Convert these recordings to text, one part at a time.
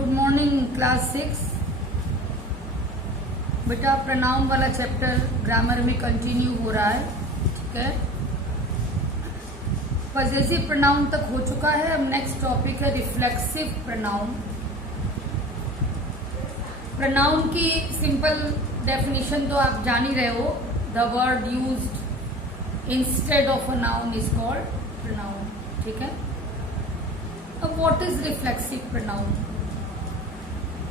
Good morning class 6। बेटा pronoun वाला chapter grammar में कंटिन्यू हो रहा है, ठीक है। पजेसिव प्रोनाउन तक हो चुका है। अब नेक्स्ट टॉपिक है रिफ्लेक्सिव प्रोनाउन। प्रोनाउन की सिंपल डेफिनेशन तो आप जान ही रहे हो। The word used instead of a noun is called pronoun, ठीक है। अब what is reflexive pronoun?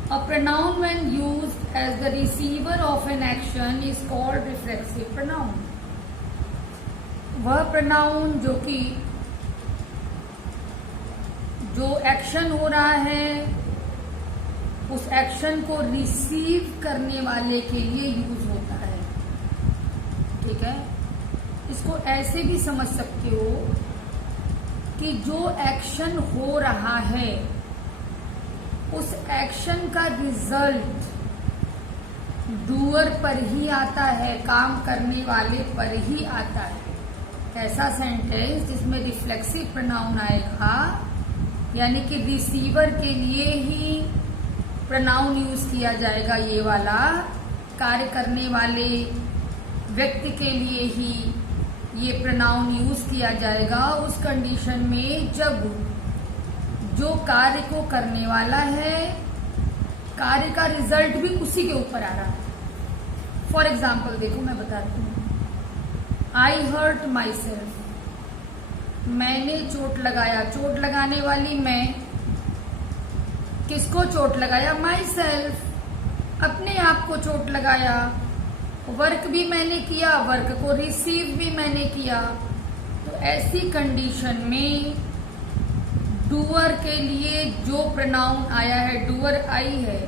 A pronoun when used as the receiver of an action is called reflexive pronoun. वह pronoun जो एक्शन हो रहा है उस एक्शन को रिसीव करने वाले के लिए यूज होता है, ठीक है। इसको ऐसे भी समझ सकते हो कि जो एक्शन हो रहा है उस एक्शन का रिजल्ट डूअर पर ही आता है, काम करने वाले पर ही आता है। ऐसा सेंटेंस जिसमें रिफ्लेक्सिव प्रोनाउन आएगा, यानी कि रिसीवर के लिए ही प्रोनाउन यूज किया जाएगा, ये वाला कार्य करने वाले व्यक्ति के लिए ही ये प्रोनाउन यूज किया जाएगा उस कंडीशन में जब जो कार्य को करने वाला है कार्य का रिजल्ट भी उसी के ऊपर आ रहा है। फॉर एग्जाम्पल देखो, मैं बताती हूँ। आई हर्ट माई सेल्फ, मैंने चोट लगाया। चोट लगाने वाली मैं, किसको चोट लगाया? माई सेल्फ, अपने आप को चोट लगाया। वर्क भी मैंने किया, वर्क को रिसीव भी मैंने किया। तो ऐसी कंडीशन में डूअर के लिए जो प्रोनाउन आया है, डूअर आई है,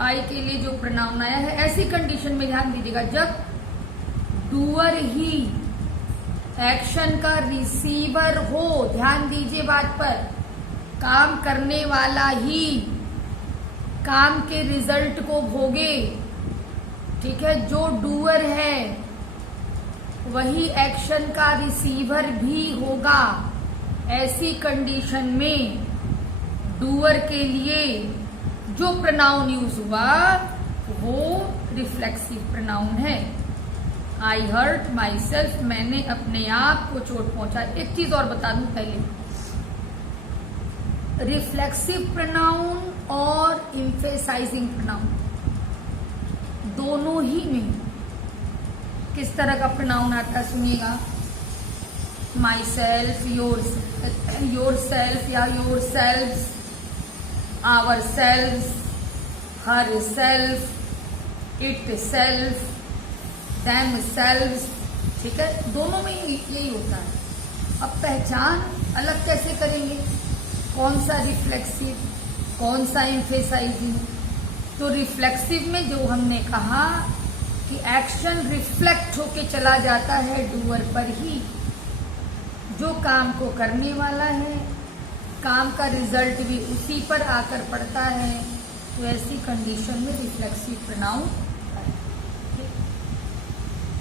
आई के लिए जो प्रोनाउन आया है, ऐसी कंडीशन में ध्यान दीजिएगा जब डूअर ही एक्शन का रिसीवर हो, ध्यान दीजिए बात पर, काम करने वाला ही काम के रिजल्ट को भोगे, ठीक है। जो डूअर है वही एक्शन का रिसीवर भी होगा। ऐसी कंडीशन में डूअर के लिए जो प्रोनाउन यूज हुआ वो रिफ्लेक्सिव प्रोनाउन है। आई हर्ट माई सेल्फ, मैंने अपने आप को चोट पहुंचा। एक चीज और बता दूं पहले, रिफ्लेक्सिव प्रोनाउन और एम्फेसाइजिंग प्रोनाउन दोनों ही में किस तरह का प्रोनाउन आता है सुनिएगा। माई सेल्फ, योर सेल्फ या yourselves, ourselves, herself, itself, themselves, ठीक है। दोनों में यही होता है। अब पहचान अलग कैसे करेंगे, कौन सा रिफ्लेक्सिव, कौन सा एम्फेसाइजिंग? तो रिफ्लेक्सिव में जो हमने कहा कि एक्शन रिफ्लेक्ट होके चला जाता है डूअर पर ही, जो काम को करने वाला है काम का रिजल्ट भी उसी पर आकर पड़ता है। तो ऐसी कंडीशन में रिफ्लेक्सिव प्रोनाउन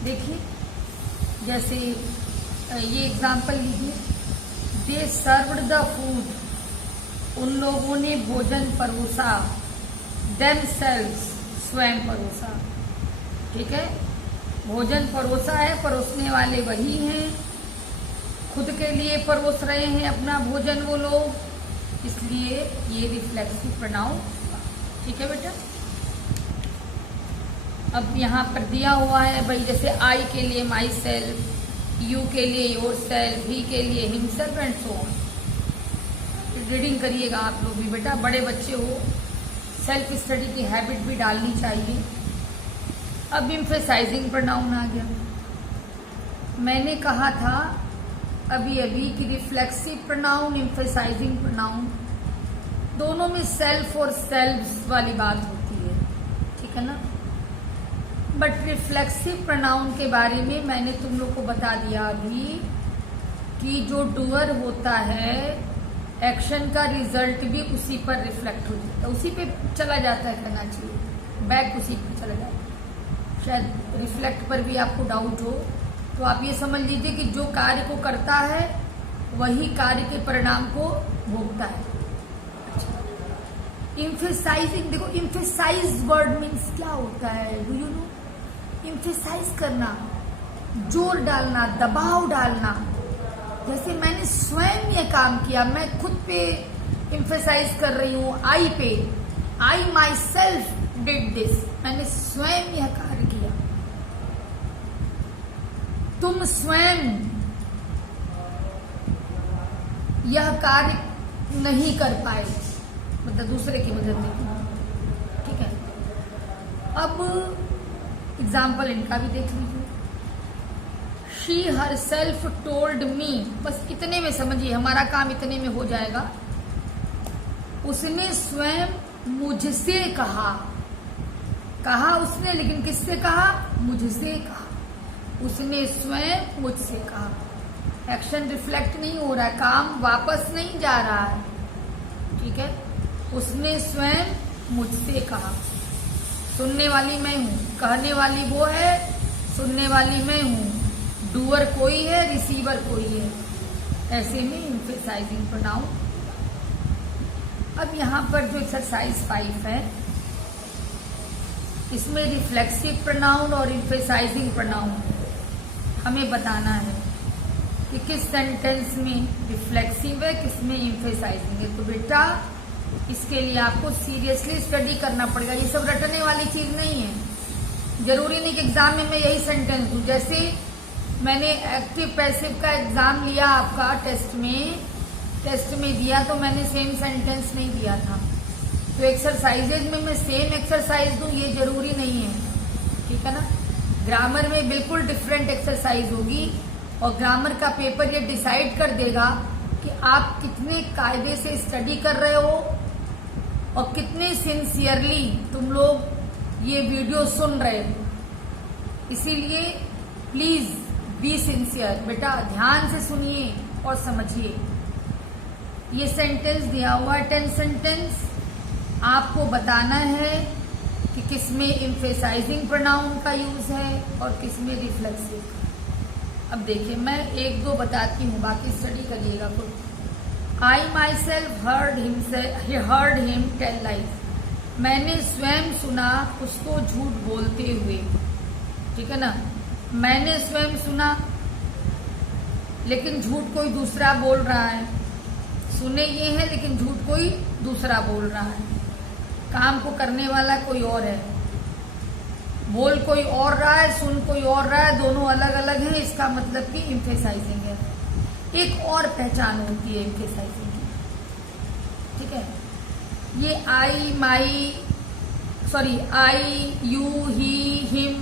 देखिए, जैसे ये एग्जांपल लीजिए। दे सर्व्ड द फूड, उन लोगों ने भोजन परोसा। देमसेल्व्स, स्वयं परोसा, ठीक है। भोजन परोसा है, परोसने वाले वही हैं, खुद के लिए परोस रहे हैं अपना भोजन वो लोग, इसलिए ये रिफ्लेक्सिव प्रोनाउन, ठीक है बेटा। अब यहाँ पर दिया हुआ है भाई, जैसे आई के लिए माई सेल्फ, यू के लिए योर सेल्फ, ही के लिए himself and so on. Reading करिएगा आप लोग भी बेटा, बड़े बच्चे हो, सेल्फ स्टडी की हैबिट भी डालनी चाहिए। अब एम्फेसाइजिंग प्रोनाउन आ गया। मैंने कहा था अभी अभी कि रिफ्लेक्सिव प्रोनाउन, एम्फेसाइजिंग प्रोनाउन दोनों में सेल्फ और सेल्व्स वाली बात होती है, ठीक है ना। बट रिफ्लेक्सिव प्रोनाउन के बारे में मैंने तुम लोग को बता दिया अभी कि जो डूअर होता है एक्शन का रिजल्ट भी उसी पर रिफ्लेक्ट हो जाता है, उसी पे चला जाता है, कहना चाहिए बैक उसी पे चला जाता है। शायद रिफ्लेक्ट पर भी आपको डाउट हो तो आप ये समझ लीजिए कि जो कार्य को करता है वही कार्य के परिणाम को भोगता है। इम्फेसाइजिंग, देखो इम्फेसाइज वर्ड मीन्स क्या होता है, डू यू नो? इम्फेसाइज करना, जोर डालना, दबाव डालना। जैसे मैंने स्वयं ये काम किया, मैं खुद पे इम्फेसाइज कर रही हूँ, आई पे, आई माई सेल्फ डिड दिस, मैंने स्वयं यह कार्य किया। तुम स्वयं यह कार्य नहीं कर पाए, मतलब दूसरे की मदद नहीं की। ठीक है, अब एग्जाम्पल इनका भी देख लीजिए। She her self told me, बस इतने में समझिए, हमारा काम इतने में हो जाएगा। उसने स्वयं मुझसे कहा, कहा उसने, लेकिन किससे कहा? मुझसे कहा। उसने स्वयं मुझसे कहा। एक्शन रिफ्लेक्ट नहीं हो रहा है, काम वापस नहीं जा रहा है। ठीक है, उसने स्वयं मुझसे कहा। सुनने वाली मैं हूं, कहने वाली वो है, सुनने वाली मैं हूं, डूअर कोई है, रिसीवर कोई है। ऐसे में एम्फेसाइजिंग प्रोनाउन। अब यहाँ पर जो एक्सरसाइज 5 है, इसमें रिफ्लेक्सिव प्रोनाउन और एम्फेसाइजिंग प्रोनाउन हमें बताना है कि किस सेंटेंस में रिफ्लेक्सिव है, किस में एम्फेसाइजिंग है। तो बेटा इसके लिए आपको सीरियसली स्टडी करना पड़ेगा। ये सब रटने वाली चीज नहीं है। जरूरी नहीं कि एग्जाम में मैं यही सेंटेंस दूं। जैसे मैंने एक्टिव पैसिव का एग्जाम लिया, आपका टेस्ट में दिया, तो मैंने सेम सेंटेंस नहीं दिया था। तो एक्सरसाइजेज में मैं सेम एक्सरसाइज दूं, ये जरूरी नहीं है। ठीक है ना? ग्रामर में बिल्कुल डिफरेंट एक्सरसाइज होगी, और ग्रामर का पेपर ये डिसाइड कर देगा कि आप कितने कायदे से स्टडी कर रहे हो और कितने सिंसियरली तुम लोग ये वीडियो सुन रहे हो। इसीलिए प्लीज बी सिंसियर, बेटा ध्यान से सुनिए और समझिए। ये सेंटेंस दिया हुआ है, 10 सेंटेंस। आपको बताना है कि किसमें एम्फेसाइजिंग प्रोनाउन का यूज है और किसमें रिफ्लेक्सिव। अब देखिए, मैं 1-2 बताती हूँ, बाकी स्टडी करिएगा खुद। I myself heard him tell lies, मैंने स्वयं सुना उसको झूठ बोलते हुए। ठीक है ना? मैंने स्वयं सुना, लेकिन झूठ कोई दूसरा बोल रहा है। सुने ये है, लेकिन झूठ कोई दूसरा बोल रहा है। काम को करने वाला कोई और है, बोल कोई और रहा है, सुन कोई और रहा है, दोनों अलग अलग हैं। इसका मतलब कि एम्फेसाइजिंग है। एक और पहचान होती है एम्फेसाइजिंग की। ठीक है, ये I you, he, him,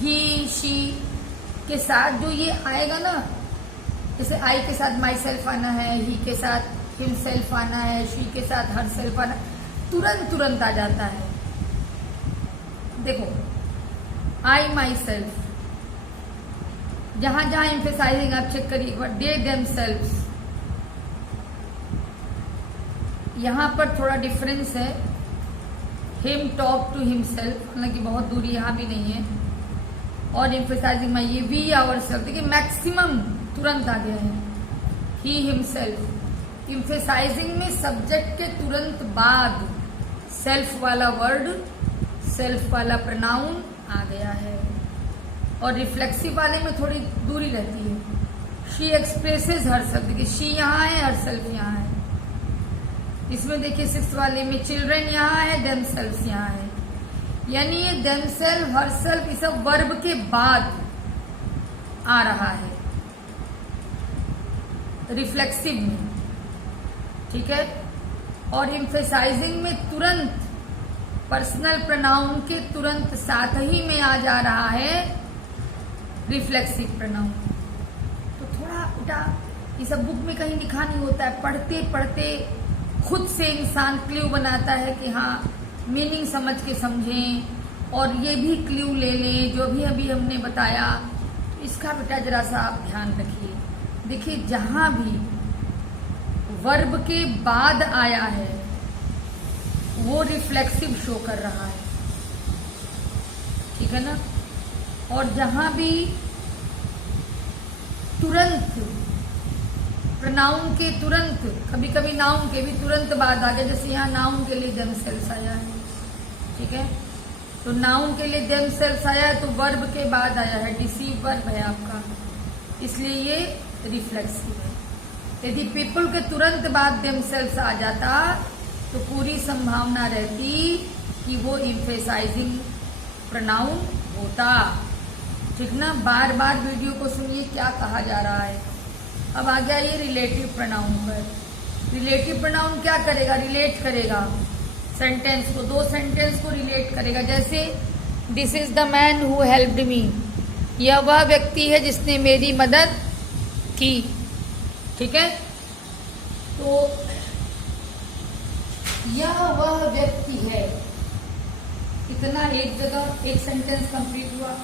he, she के साथ जो ये आएगा ना, जैसे आई के साथ माई सेल्फ आना है, ही के साथ हिम सेल्फ आना है, शी के साथ हर सेल्फ आना, तुरंत आ जाता है। देखो, आई माई सेल्फ, जहां जहां एम्फेसाइजिंग आप चेक करिए एक बार। दे देम सेल्फ, यहां पर थोड़ा डिफरेंस है। हिम टॉक टू हिमसेल्फ, हालांकि बहुत दूरी यहां भी नहीं है। और एम्फेसाइजिंग में ये वी आवर सेल्फ, देखिए मैक्सिमम तुरंत आ गया है। ही हिमसेल्फ, एम्फेसाइजिंग में सब्जेक्ट के तुरंत बाद सेल्फ वाला वर्ड, सेल्फ वाला प्रोनाउन आ गया है। और रिफ्लेक्सिव वाले में थोड़ी दूरी रहती है। शी एक्सप्रेसेस हर सेल्फ, देखिए शी यहाँ है, हर सेल्फ यहाँ है। इसमें देखिए 6 वाले में चिल्ड्रन यहाँ है, देम सेल्फ यहाँ है। यानी ये देम सेल्फ, हर सेल्फ, ये सब वर्ब के बाद आ रहा है रिफ्लेक्सिव में। ठीक है, और एम्फेसाइजिंग में तुरंत पर्सनल प्रोनाउन के तुरंत साथ ही में आ जा रहा है रिफ्लेक्सिव प्रोनाउन। तो थोड़ा उल्टा, ये सब बुक में कहीं लिखा नहीं होता है। पढ़ते पढ़ते खुद से इंसान क्ल्यू बनाता है कि हाँ मीनिंग समझ के समझें और ये भी क्ल्यू ले लें जो भी अभी हमने बताया। तो इसका बेटा जरा सा आप ध्यान रखिए। देखिए, जहां भी वर्ब के बाद आया है वो रिफ्लेक्सिव शो कर रहा है। ठीक है ना? और जहां भी तुरंत प्रोनाउन के तुरंत, कभी कभी नाउन के भी तुरंत बाद आ गया, जैसे यहाँ नाउन के लिए देमसेल्व्स आया है, ठीक है। तो नाउन के लिए देमसेल्व्स आया है तो वर्ब के बाद आया है, डिसीव वर्ब है आपका, इसलिए ये रिफ्लेक्सिव है। यदि पीपल के तुरंत बाद देमसेल्व्स आ जाता तो पूरी संभावना रहती कि वो इम्फेसाइजिंग प्रोनाउन होता, ठीक ना। बार बार वीडियो को सुनिए क्या कहा जा रहा है। अब आ गया ये रिलेटिव प्रोनाउन पर। रिलेटिव प्रोनाउन क्या करेगा, रिलेट करेगा सेंटेंस को, दो सेंटेंस को रिलेट करेगा। जैसे this is the man who helped me, यह वह व्यक्ति है जिसने मेरी मदद की, ठीक है। तो यह वह व्यक्ति है, इतना एक जगह एक सेंटेंस कंप्लीट हुआ।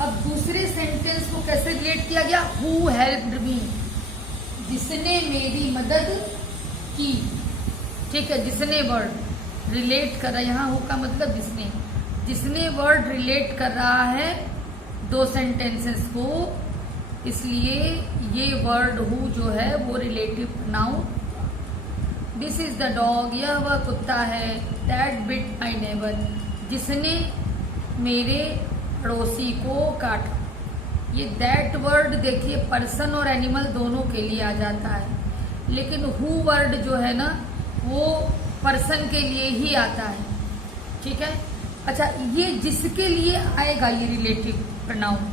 अब दूसरे सेंटेंस को कैसे रिलेट किया गया, हु हेल्प्ड मी, जिसने मेरी मदद की, ठीक है। जिसने वर्ड रिलेट कर रहा है, यहाँ हु का मतलब जिसने वर्ड रिलेट कर रहा है दो सेंटेंसेस को, इसलिए ये वर्ड हु जो है वो relative noun. This is the dog, यह वह कुत्ता है। दैट बिट माई नेबर, जिसने मेरे पड़ोसी को काटा। ये दैट वर्ड देखिए पर्सन और एनिमल दोनों के लिए आ जाता है, लेकिन हु वर्ड जो है ना वो पर्सन के लिए ही आता है, ठीक है। अच्छा, ये जिसके लिए आएगा ये रिलेटिव प्रोनाउन,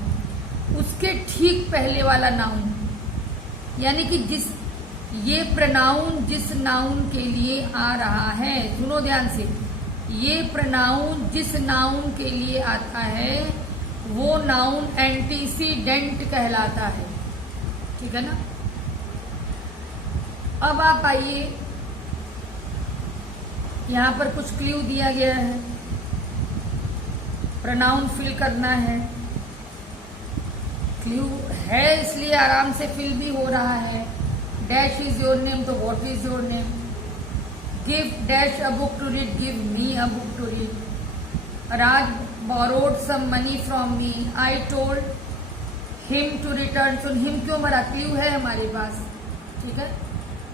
उसके ठीक पहले वाला नाउन, यानी कि ये प्रोनाउन जिस नाउन के लिए आ रहा है, सुनो ध्यान से, ये प्रोनाउन जिस नाउन के लिए आता है वो नाउन एंटीसीडेंट कहलाता है, ठीक है ना। अब आप आइए, यहां पर कुछ क्लू दिया गया है, प्रोनाउन फिल करना है। क्लू है इसलिए आराम से फिल भी हो रहा है। डैश इज योर नेम, तो what is your name. Give dash a book to read, give me a book to read. Raj borrowed some money from me, I told him to return। Soon him क्यों भरा, clue है हमारे पास, ठीक है।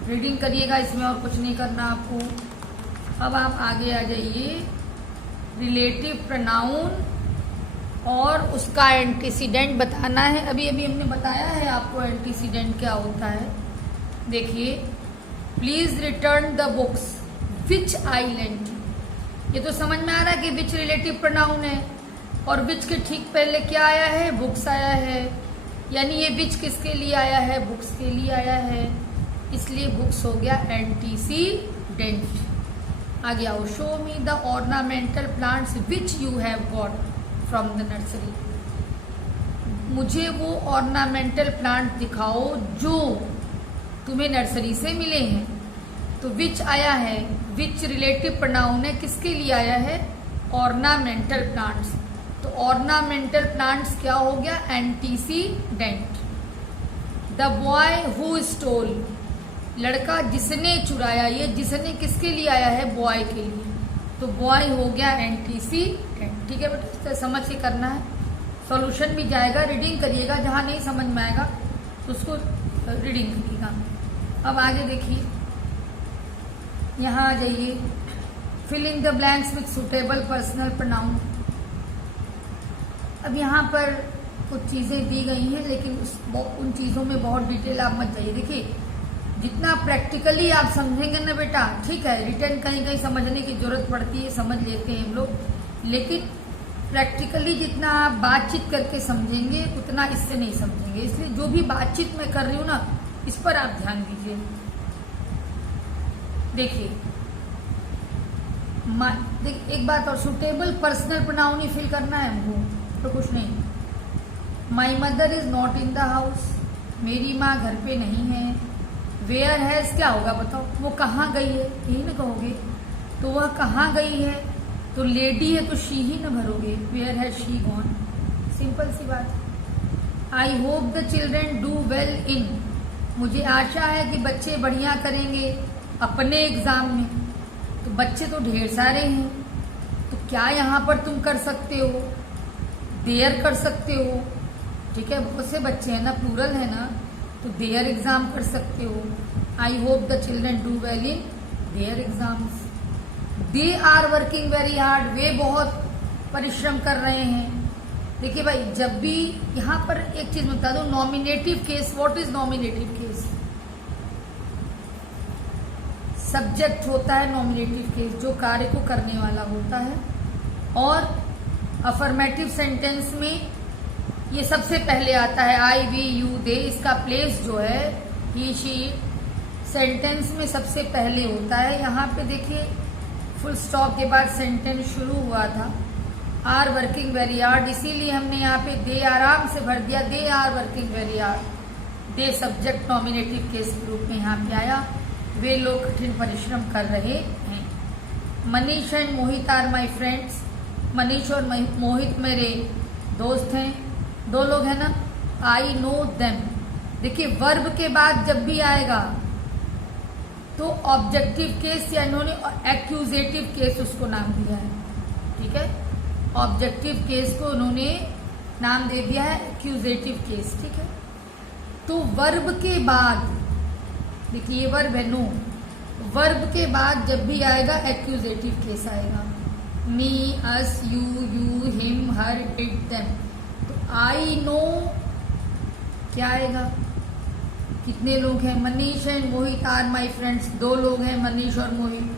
Reading करिएगा, इसमें और कुछ नहीं करना आपको। अब आप आगे आ जाइए, रिलेटिव प्रोनाउन और उसका एंटीसीडेंट बताना है। अभी अभी हमने बताया है आपको एंटीसीडेंट क्या होता है। देखिए, please return the books which I lent you. ये तो समझ में आ रहा है कि विच रिलेटिव प्रोनाउन है, और विच के ठीक पहले क्या आया है, बुक्स आया है, यानी ये विच किसके लिए आया है, बुक्स के लिए आया है, इसलिए बुक्स हो गया एंटीसीडेंट। आगे आओ, show me the ornamental plants which you have got from the nursery. मुझे वो ऑर्नामेंटल प्लांट दिखाओ जो तुम्हें नर्सरी से मिले हैं। तो विच आया है, विच रिलेटिव प्रोनाउन है, किसके लिए आया है, ऑर्नामेंटल प्लांट्स। तो ऑर्नामेंटल प्लांट्स क्या हो गया, antecedent. The boy who stole, लड़का जिसने चुराया, ये जिसने किसके लिए आया है, बॉय के लिए, तो बॉय हो गया एंटीसीडेंट। ठीक है बेटा, समझ के करना है, सॉल्यूशन भी जाएगा, रीडिंग करिएगा, जहां नहीं समझ में आएगा तो उसको रीडिंग करिएगा। अब आगे देखिए, यहाँ आ जाइए, fill in the blanks with suitable personal pronoun. अब यहाँ पर कुछ चीज़ें दी गई हैं, लेकिन उन चीज़ों में बहुत डिटेल आप मत जाइए। देखिए, जितना प्रैक्टिकली आप समझेंगे ना बेटा, ठीक है, रिटर्न कहीं कहीं समझने की जरूरत पड़ती है, समझ लेते हैं हम लोग, लेकिन प्रैक्टिकली जितना आप बातचीत करके समझेंगे उतना इससे नहीं समझेंगे। इसलिए जो भी बातचीत मैं कर रही हूँ ना, इस पर आप ध्यान दीजिए। देखिए, एक बात और, सुटेबल पर्सनल प्रोनाउन ही फिल करना है हमको, तो कुछ नहीं। My mother is not in the house, मेरी माँ घर पे नहीं है। वेयर हैज क्या होगा बताओ, वो कहाँ गई है, यही ना कहोगे, तो वह कहाँ गई है, तो लेडी है तो शी ही ना भरोगे, where has she gone, simple सी बात। I hope the children do well in, मुझे आशा है कि बच्चे बढ़िया करेंगे अपने एग्जाम में। तो बच्चे तो ढेर सारे हैं, तो क्या यहाँ पर तुम कर सकते हो, देयर कर सकते हो, ठीक है, बहुत से बच्चे हैं ना, प्लूरल है ना, तो देयर एग्जाम कर सकते हो। I hope the children do well in their exams. They are working very hard, वे बहुत परिश्रम कर रहे हैं। देखिए भाई, जब भी यहां पर एक चीज बता दो, nominative case, what is nominative case? Subject होता है नॉमिनेटिव केस, जो कार्य को करने वाला होता है। और अफर्मेटिव सेंटेंस में ये सबसे पहले आता है, आई वी यू दे, इसका प्लेस जो है ही शी, सेंटेंस में सबसे पहले होता है। यहाँ पे देखिए फुल स्टॉप के बाद सेंटेंस शुरू हुआ था, आर वर्किंग वेरी हार्ड, इसीलिए हमने यहाँ पे दे आराम से भर दिया, they are working very hard. They subject nominative case के रूप में यहाँ पे आया, वे लोग कठिन परिश्रम कर रहे हैं। Manish and Mohit are my friends, Manish और मोहित मेरे दोस्त हैं, दो लोग हैं ना। आई नो देम, देखिए वर्ब के बाद जब भी आएगा तो ऑब्जेक्टिव केस या इन्होंने एक्यूजेटिव केस उसको नाम दिया है, ठीक है। ऑब्जेक्टिव केस को उन्होंने नाम दे दिया है एक्यूजेटिव केस, ठीक है। तो वर्ब के बाद देखिए वर्ब है नो, वर्ब के बाद जब भी आएगा एक्यूजेटिव केस आएगा। Me, us, you, him, her, it, them. तो आई नो क्या आएगा? कितने लोग हैं? Manish and Mohit are my friends, दो लोग हैं मनीष और मोहित,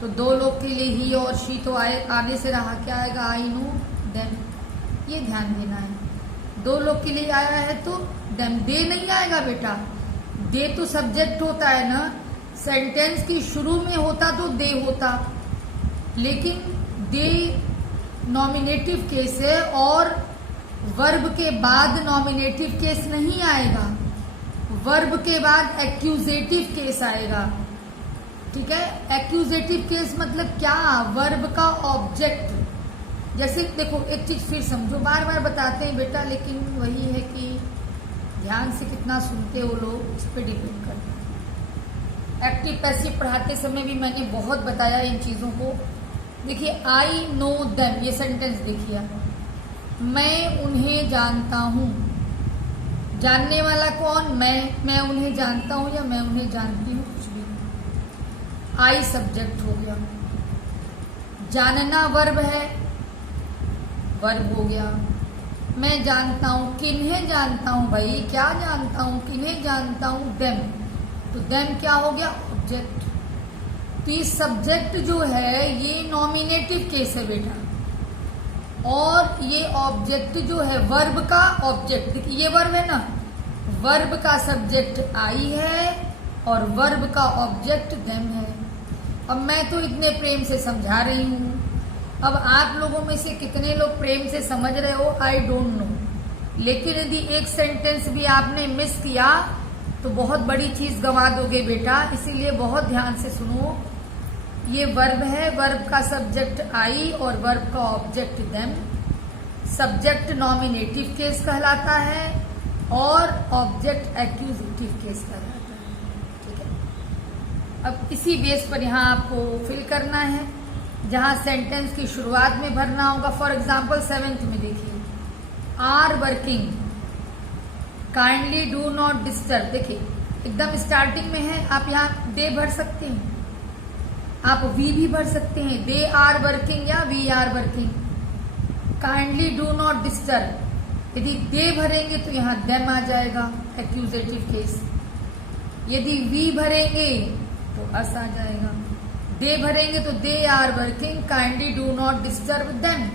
तो दो लोग के लिए ही और शी तो आने से रहा, क्या आएगा? आई नो देम, ये ध्यान देना है। दो लोग के लिए आया है तो देम, दे नहीं आएगा बेटा, दे तो सब्जेक्ट होता है ना, सेंटेंस की शुरू में होता तो दे होता, लेकिन दे नॉमिनेटिव केस है और वर्ब के बाद नॉमिनेटिव केस नहीं आएगा, वर्ब के बाद एक्यूजेटिव केस आएगा, ठीक है। एक्यूजेटिव केस मतलब क्या? वर्ब का ऑब्जेक्ट। जैसे देखो एक चीज फिर समझो, बार बार बताते हैं बेटा, लेकिन वही है कि ध्यान से कितना सुनते हो लोग, इस पर डिपेंड करता है। एक्टिव पैसिव पढ़ाते समय भी मैंने बहुत बताया इन चीजों को। देखिए आई नो देम, ये सेंटेंस देखिए, मैं उन्हें जानता हूं। जानने वाला कौन? मैं उन्हें जानता हूं या मैं उन्हें जानती हूं, कुछ भी। आई सब्जेक्ट हो गया, जानना वर्ब है, वर्ब हो गया। मैं जानता हूं, किन्हें जानता हूं भाई, क्या जानता हूं, किन्हें जानता हूं, देम, तो देम क्या हो गया? ऑब्जेक्ट। तो ये सब्जेक्ट जो है ये नॉमिनेटिव केस है बेटा, और ये ऑब्जेक्ट जो है वर्ब का ऑब्जेक्ट, ये वर्ब है ना, वर्ब का सब्जेक्ट आई है और वर्ब का ऑब्जेक्ट देम है। अब मैं तो इतने प्रेम से समझा रही हूं, अब आप लोगों में से कितने लोग प्रेम से समझ रहे हो आई डोंट नो, लेकिन यदि एक सेंटेंस भी आपने मिस किया तो बहुत बड़ी चीज गंवा दोगे बेटा, इसीलिए बहुत ध्यान से सुनो। ये वर्ब है, वर्ब का सब्जेक्ट आई और वर्ब का object them. Subject nominative case कहलाता है और ऑब्जेक्ट एक्यूजेटिव केस कहलाता है, ठीक है। अब इसी बेस पर यहाँ आपको फिल करना है, जहां सेंटेंस की शुरुआत में भरना होगा। फॉर एग्जाम्पल 7th में देखिए, are working, kindly do not disturb, देखिए एकदम स्टार्टिंग में है, आप यहाँ दे भर सकते हैं, आप वी भी भर सकते हैं, दे आर वर्किंग या we are working. Kindly do not disturb, यदि दे भरेंगे तो यहाँ देम आ जाएगा एक्यूजेटिव केस, यदि वी भरेंगे तो अस आ जाएगा, दे भरेंगे तो they are working, kindly do not disturb them,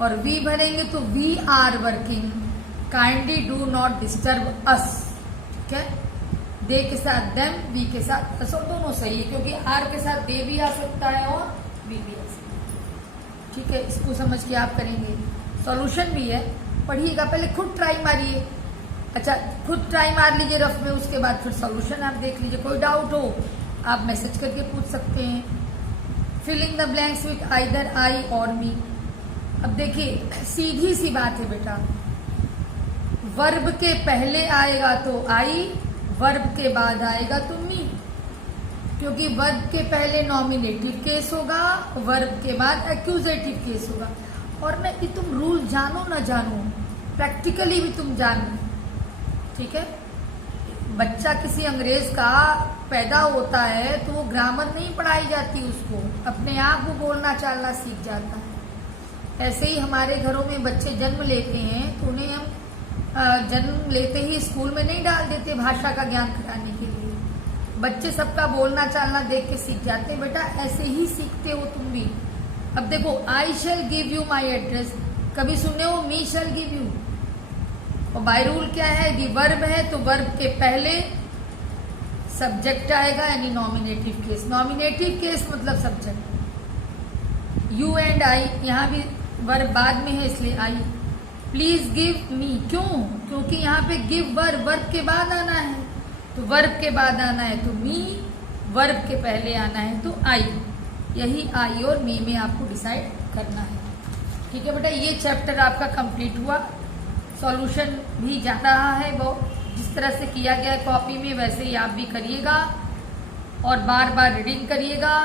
और वी भरेंगे तो we are working, kindly do not disturb us, ठीक है। दे के साथ देम, वी के साथ अस, और दोनों सही है क्योंकि आर के साथ दे भी आ सकता है और वी भी आ सकता है, ठीक है। इसको समझ के आप करेंगे। सॉल्यूशन भी है, पढ़िएगा, पहले खुद ट्राई मारिए, अच्छा खुद ट्राई मार लीजिए रफ में, उसके बाद फिर सॉल्यूशन आप देख लीजिए। कोई डाउट हो आप मैसेज करके पूछ सकते हैं। Filling the blanks with either I or me. अब देखिए सीधी सी बात है बेटा, वर्ब के पहले आएगा तो आई, वर्ब के बाद आएगा तो मी, क्योंकि वर्ब के पहले नॉमिनेटिव केस होगा, वर्ब के बाद एक्यूजेटिव केस होगा। और ना कि तुम रूल जानो ना जानो, प्रैक्टिकली भी तुम जानो, ठीक है। बच्चा किसी अंग्रेज का पैदा होता है तो वो ग्रामर नहीं पढ़ाई जाती उसको, अपने आप वो बोलना चालना सीख जाता है। ऐसे ही हमारे घरों में बच्चे जन्म लेते हैं तो उन्हें हम जन्म लेते ही स्कूल में नहीं डाल देते भाषा का ज्ञान कराने के लिए। बच्चे सबका बोलना चालना देख के सीख जाते हैं। बेटा ऐसे ही सीखते हो तुम भी। अब देखो, I shall give you my address, कभी सुने हो मी शैल गिव यू? और बाय रूल क्या है, यदि वर्ब है तो वर्ब के पहले सब्जेक्ट आएगा, यानी नॉमिनेटिव केस। नॉमिनेटिव केस मतलब सब्जेक्ट। यू एंड आई, यहाँ भी वर्ब बाद में है इसलिए आई। प्लीज गिव मी, क्यों? क्योंकि यहाँ पे गिव वर्ब के बाद आना है, तो वर्ब के बाद आना है तो मी, वर्ब के पहले आना है तो आई। यही आई और मी में आपको डिसाइड करना है। ठीक है बेटा, ये चैप्टर आपका कंप्लीट हुआ। सॉल्यूशन भी जा रहा है, वो जिस तरह से किया गया है कॉपी में वैसे ही आप भी करिएगा और बार बार रीडिंग करिएगा।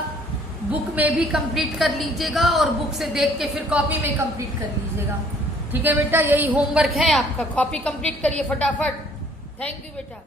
बुक में भी कंप्लीट कर लीजिएगा और बुक से देख के फिर कॉपी में कंप्लीट कर लीजिएगा। ठीक है बेटा, यही होमवर्क है आपका, कॉपी कंप्लीट करिए फटाफट। थैंक यू बेटा।